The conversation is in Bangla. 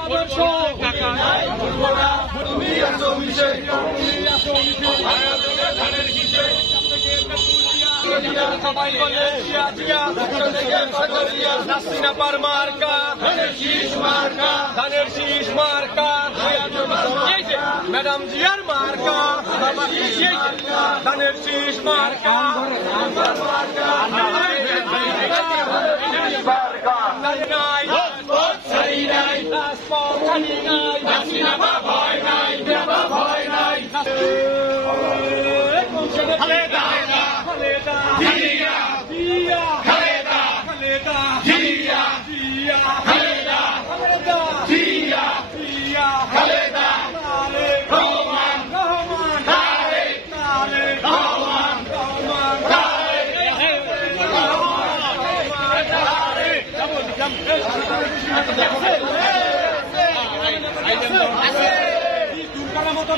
আদর্শ সবাই বলে ধানের শীষ মার্কা ম্যাডাম জিয়ার মার্কা ধানের শীষ মার্কা মতো